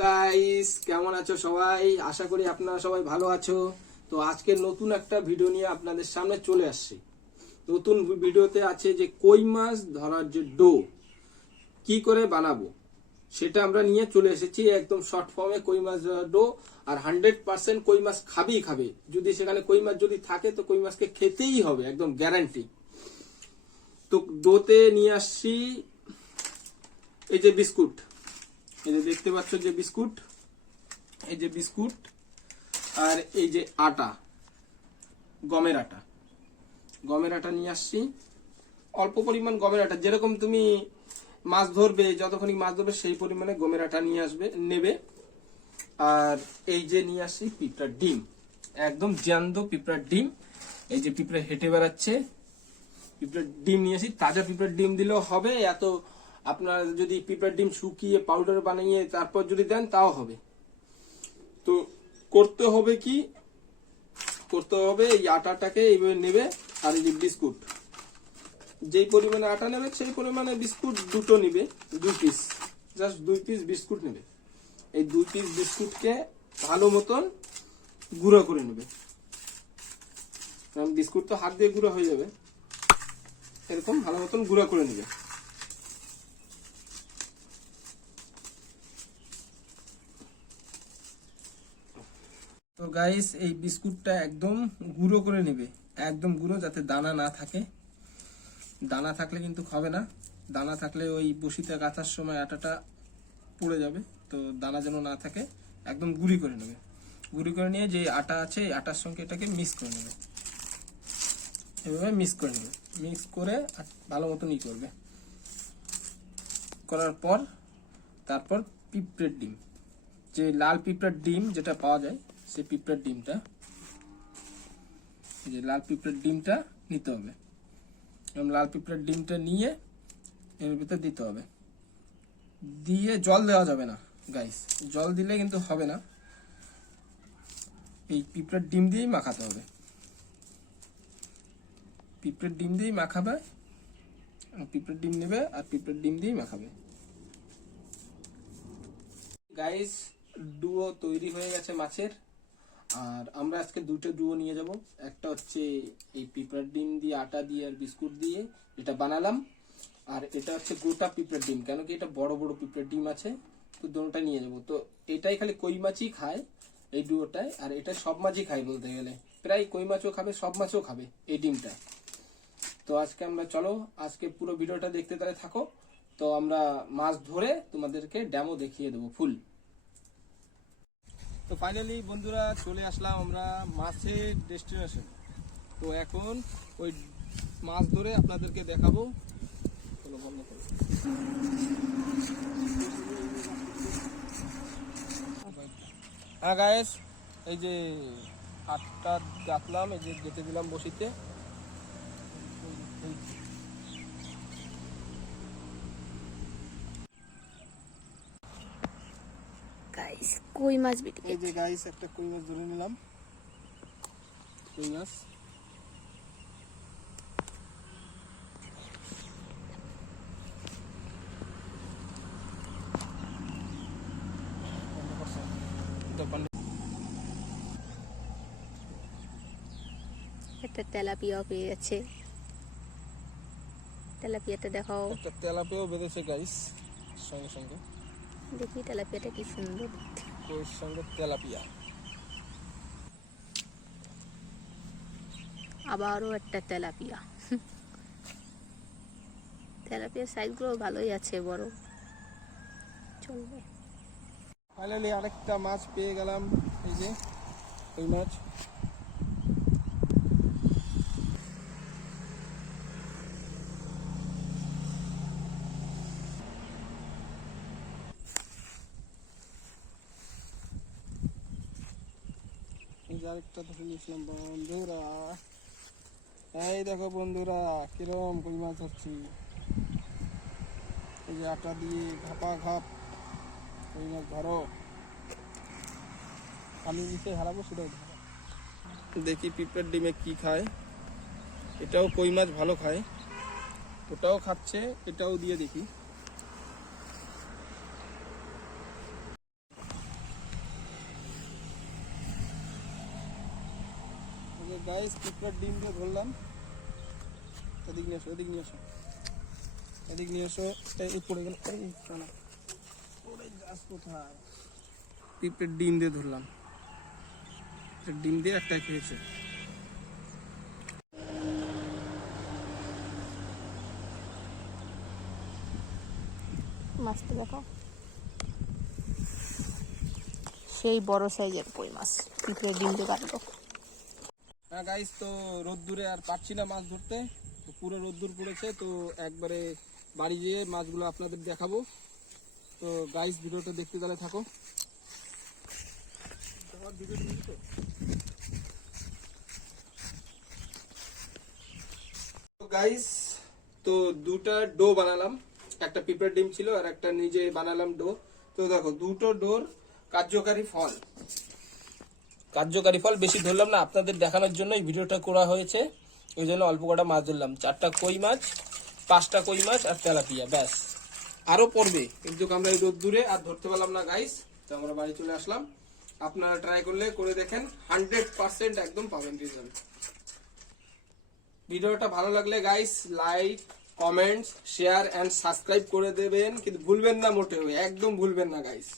Guys, কেমন আছো সবাই? আশা করি আপনারা সবাই ভালো আছো। তো আজকে নতুন একটা ভিডিও নিয়ে আপনাদের সামনে চলে আসছি। নতুন ভিডিওতে আছে যে কই মাছ ধরার যে ডো কি করে বানাবো সেটা আমরা নিয়ে চলে এসেছি। একদম শর্ট ফর্মে কই মাছ ধরার ডো। আর 100% কই মাছ খাবেই খাবে। যদি সেখানে কই মাছ যদি থাকে তো কই মাছকে খেতেই হবে, একদম গ্যারান্টি। তো ডোতে নিয়ে আসছি এই যে বিস্কুট, এই যে দেখতে পাচ্ছ যে বিস্কুট, এই যে বিস্কুট, আর এই যে আটা, গমের আটা। গমের আটা নিয়ে আসছি, অল্প পরিমাণ গমের আটা, যেরকম তুমি মাছ ধরবে, যতক্ষণ মাছ ধরবে সেই পরিমাণে গমের আটা নিয়ে আসবে, নেবে। আর এই যে নিয়ে আসছি পিঁপড়ার ডিম, একদম জ্যান্ত পিঁপড়ার ডিম। এই যে পিঁপড়া হেঁটে বেড়াচ্ছে, পিঁপড়ার ডিম নিয়ে আসি। তাজা পিঁপড়ার ডিম দিলেও হবে, এত আপনার যদি পিঁপড়ার ডিম শুকিয়ে পাউডার বানিয়ে তারপর যদি দেন তাও হবে। তো করতে হবে কি, করতে হবে এই আটাটাকে এইভাবে নেবে। আর এই যে বিস্কুট, যেই পরিমাণে আটা নেবে সেই পরিমাণে বিস্কুট দুটো নেবে, 2 পিস, জাস্ট 2 পিস বিস্কুট নেবে। এই 2 পিস বিস্কুটকে ভালো মতন গুঁড়ো করে নেবে। কারণ বিস্কুট তো হাত দিয়ে গুঁড়ো হয়ে যাবে, এরকম ভালো মতন গুঁড়ো করে নেবে। তো গাইস, এই বিস্কুটটা একদম গুঁড়ো করে নেবে, একদম গুঁড়ো, যাতে দানা না থাকে। দানা থাকলে কিন্তু খাবে না, দানা থাকলে ওই বসিতে গাঁথার সময় আটাটা পুড়ে যাবে। তো দানা যেন না থাকে, একদম গুঁড়ি করে নেবে। গুঁড়ি করে নিয়ে যে আটা আছে এই আটার সঙ্গে এটাকে মিক্স করে নেবে, এভাবে মিক্স করে নেবে। মিক্স করে ভালো মতন করবে। করার পর তারপর পিঁপড়ের ডিম, যে লাল পিঁপড়ার ডিম যেটা পাওয়া যায়, সেই পিঁপড়ার ডিমটা, যে লাল পিঁপড়ার ডিমটা নিতে হবে। এবং লাল পিঁপড়ার ডিমটা নিয়ে এর ভিতর দিতে হবে। দিয়ে জল দেওয়া যাবে না গাইস, জল দিলে কিন্তু হবে না। এই পিঁপড়ার ডিম দিয়েই মাখাতে হবে, পিঁপড়ার ডিম দিয়েই মাখাবে। পিঁপড়ার ডিম নেবে আর পিঁপড়ার ডিম দিয়েই মাখাবে। গাইস, ডুও তৈরি হয়ে গেছে মাছের। আর আমরা আজকে দুটো ডুও নিয়ে যাব। একটা হচ্ছে এই পিঁপড়ার ডিম দিয়ে, আটা দিয়ে আর বিস্কুট দিয়ে যেটা বানালাম। আর এটা হচ্ছে গোটা পিঁপড়ার ডিম, কেন কি এটা বড় বড় পিঁপড়ার ডিম আছে, তো দুটোটা নিয়ে যাব। তো এটাই খালি কই মাছই খায় এই ডুয়োটাই, আর এটা সব মাছই খায় বলতে গেলে। প্রায় কই মাছও খাবে, সব মাছও খাবে এই ডিমটা। তো আজকে আমরা, চলো আজকে পুরো ভিডিওটা দেখতে তাহলে থাকো। তো আমরা মাছ ধরে তোমাদেরকে ডেমো দেখিয়ে দেবো ফুল। তো ফাইনালি বন্ধুরা চলে আসলাম আমরা মাছের ডেস্টিনেশন। তো এখন ওই মাছ ধরে আপনাদেরকে দেখাবো। বন্ধ করো। হ্যাঁ গাইস, এই যে আটটা গাঁথলাম, এই যে গেঁথে দিলাম বসিতে। গাইস কই মাছ বিটি, এই যে গাইস একটা কই মাছ ধরে নিলাম, কই মাছ। একটা তেলাপিয়া পেয়ে গেছে। তেলাপিয়াটা দেখাও। একটা তেলাপিয়াও বেঁধেছে গাইস সঙ্গে সঙ্গে। দেখি তেলাপিয়াটা কি সুন্দর দেখতে। কইর সঙ্গে তেলাপিয়া। আবারও একটা তেলাপিয়া। তেলাপিয়ার সাইজগুলো ভালোই আছে, বড়, চলবে। ফাইনালি আরেকটা মাছ পেয়ে গেলাম, এই যে কই মাছ। আরেকটা ধরে নিয়েছিলাম বন্ধুরা। এই দেখো বন্ধুরা কিরম কই মাছ ধরছি। এই যে আটা দিয়ে ঘাপা ঘাপ কই মাছ ধরো। আমি নিচে হারাবো, সেটাও দেখি পিঁপড়ার ডিমে কি খায়। এটাও কই মাছ ভালো খায়, ওটাও খাচ্ছে, এটাও দিয়ে দেখি। গাইস পিঁপড়ার ডিম দিয়ে ধরলাম। এদিক নিয়ে এসো, এদিক নিয়ে এসো, এদিক নিয়ে এসো। এই পড়ে গেল, এই চলো পড়ে যাস কোথায়। পিঁপড়ের ডিম দিয়ে ধরলাম, ডিম দিয়ে একটা খেয়েছে। মাছটা দেখো, সেই বড় সাইজের কই মাছ পিঁপড়ে ডিম দিয়ে কাটলো। হ্যাঁ গাইস, তো রোদ্দুরে আর পারছি না মাছ ধরতে, তো পুরো রোদ্দুর পড়েছে, তো একবারে বাড়ি যেয়ে মাছগুলো আপনাদের দেখাবো। তো গাইস ভিডিওটা দেখতে তাহলে থাকো। তো গাইস, তো দুটা ডো বানালাম, একটা পিঁপড়ের ডিম ছিল আর একটা নিজে বানালাম ডো। তো দেখো দুটো ডোর কার্যকারী ফল, কার্যকারী ফল বেশি ধরলাম না, আপনাদের দেখানোর জন্য এই ভিডিওটা করা হয়েছে। ওই জন্য অল্প কটা মাছ ধরলাম, 4টা কই মাছ, 5টা কই মাছ আর তেলাপিয়া, ব্যাস। আরো পড়বে, কিন্তু আমরা এই রোদ্দুরে আর ধরতে পারলাম না গাইস, তো আমরা বাড়ি চলে আসলাম। আপনারা ট্রাই করলে করে দেখেন, 100% একদম পাবেন রেজাল্ট। ভিডিওটা ভালো লাগলে guys like, comments, share and subscribe করে দেবেন, কিন্তু ভুলবেন না মোটেও, একদম ভুলবেন না গাইস।